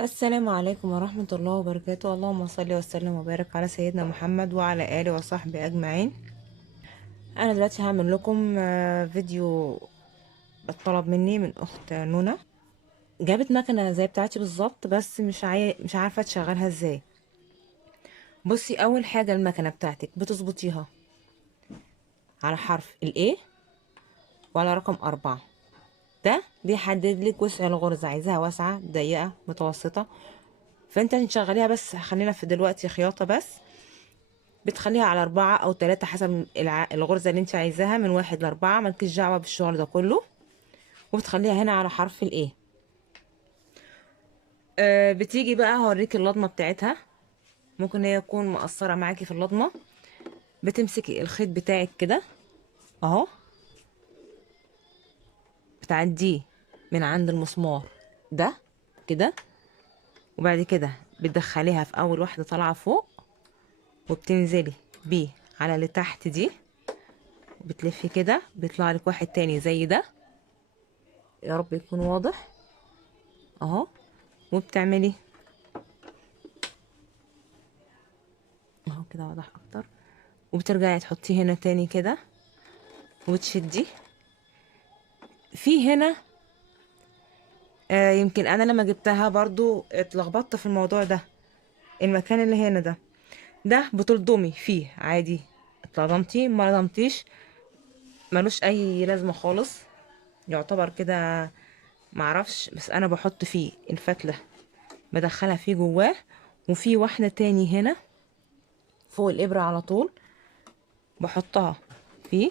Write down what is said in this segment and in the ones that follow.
السلام عليكم ورحمة الله وبركاته. اللهم صل وسلم وبارك على سيدنا محمد وعلى آله وصحبه أجمعين. أنا دلوقتي هعمل لكم فيديو اتطلب مني من أخت نونا. جابت مكنة زي بتاعتي بالظبط، بس مش عارفة تشغلها ازاي. بصي، أول حاجة المكنة بتاعتك بتظبطيها على حرف ال A وعلى رقم 4. ده بيحدد لك وسع الغرزة، عايزاها واسعة ضيقة متوسطة. فانت هتشغليها، بس خلينا في دلوقتي خياطة بس. بتخليها على 4 أو 3 حسب الغرزة اللي انت عايزاها، من 1 ل4، مالكيش دعوة بالشغل ده كله. وبتخليها هنا على حرف الايه. بتيجي بقى هوريك اللضمة بتاعتها. ممكن هي تكون مقصرة معاكي في اللضمة. بتمسكي الخيط بتاعك كده اهو، بتعديه من عند المسمار ده كده، وبعد كده بتدخليها في اول واحدة طالعة فوق، وبتنزلي بيه على اللي تحت دي، بتلفي كده بيطلع لك واحد تاني زي ده. يا رب يكون واضح اهو. وبتعملي اهو كده واضح اكتر، وبترجعي تحطيه هنا تاني كده، وتشدي في هنا. يمكن انا لما جبتها برضو اتلخبطت في الموضوع ده. المكان اللي هنا ده بتلضمي فيه عادي، اتلضمتي ما لضمتيش ملوش اي لازمة خالص، يعتبر كده. معرفش، بس انا بحط فيه الفتلة، بدخلها فيه جواه. وفي واحدة تاني هنا فوق الابرة على طول بحطها فيه.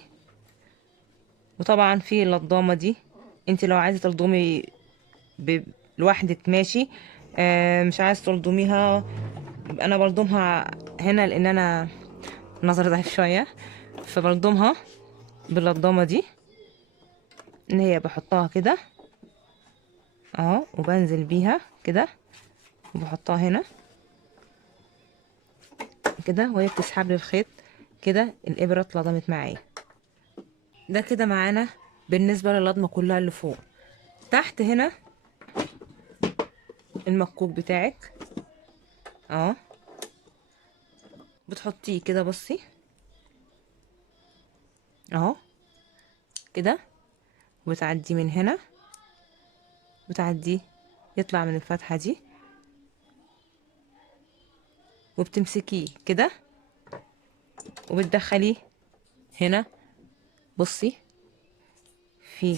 وطبعا في اللضامة دي، انت لو عايزة تلضمي لوحدك ماشي. مش عايز تلضميها، يبقى انا بلضمها هنا لان انا نظري ضعيف شويه، فبلضمها باللضامه دي، ان هي بحطها كده اهو، وبنزل بيها كده، وبحطها هنا كده، وهي بتسحب لي الخيط كده. الابره اتلضمت معايا. ده كده معانا بالنسبه لللضمه كلها اللي فوق. تحت هنا المكوك بتاعك اهو، بتحطيه كده، بصي اهو كده، وتعدي من هنا، بتعديه يطلع من الفتحة دي، وبتمسكيه كده وبتدخليه هنا. بصي، في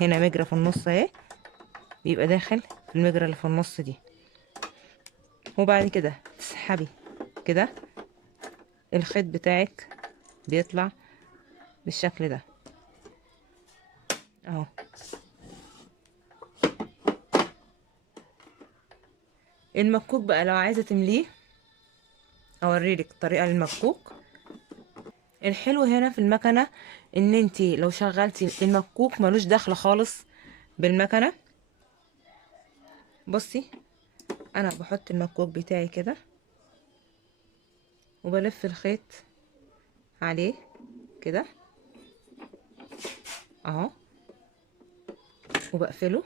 هنا مجرى في النص اهي، بيبقى داخل في المجرى اللي في النص دي. وبعد كده تسحبي كده، الخيط بتاعك بيطلع بالشكل ده اهو. المكوك بقى لو عايزة تمليه، اوريلك الطريقة للمكوك. الحلو هنا في المكنة ان انتي لو شغلتي المكوك ملوش دخل خالص بالمكنة. بصي، انا بحط المكوك بتاعي كده، وبلف الخيط عليه كده اهو، وبقفله،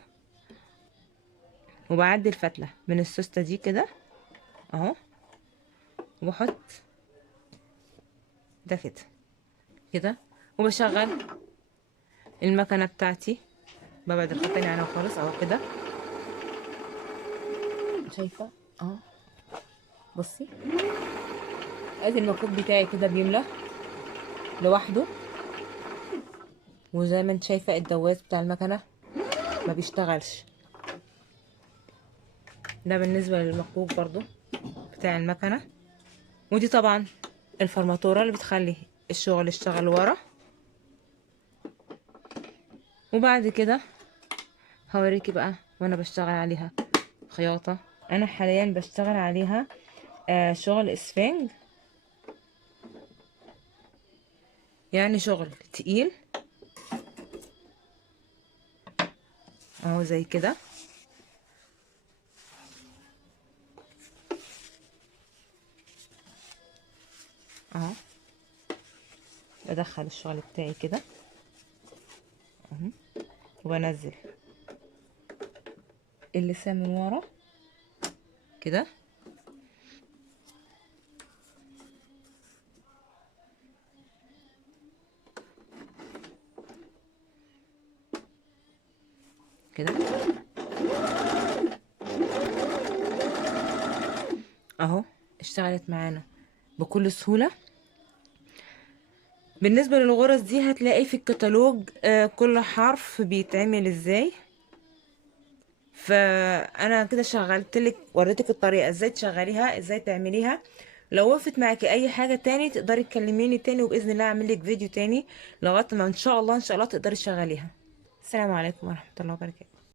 وبعدي الفتلة من السوستة دي كده اهو، وبحط ده كده كده، وبشغل المكنة بتاعتي. ببعد الخيط تاني عنها خالص اهو كده، شايفة اهو. بصي، ادي المكوك بتاعي كده بيملى لوحده. وزي ما انت شايفة الدواز بتاع المكنة ما بيشتغلش. ده بالنسبة للمكوك برضو بتاع المكنة. ودي طبعا الفرماتورة اللي بتخلي الشغل يشتغل ورا. وبعد كده هوريكي بقى وانا بشتغل عليها خياطة. انا حاليا بشتغل عليها شغل اسفنج، يعني شغل تقيل اهو زي كده اهو. بدخل الشغل بتاعي كده اهو، وبنزل اللسان من ورا كده. كده اهو اشتغلت معانا بكل سهولة. بالنسبة للغرز دي هتلاقي في الكتالوج كل حرف بيتعمل ازاي. فانا كده شغلتلك، وريتك الطريقة ازاي تشغليها، ازاي تعمليها. لو وقفت معاكي اي حاجة تاني تقدري تكلميني تاني، وبإذن الله اعمل لك فيديو تاني لغاية ما ان شاء الله تقدري تشغليها. السلام عليكم ورحمة الله وبركاته.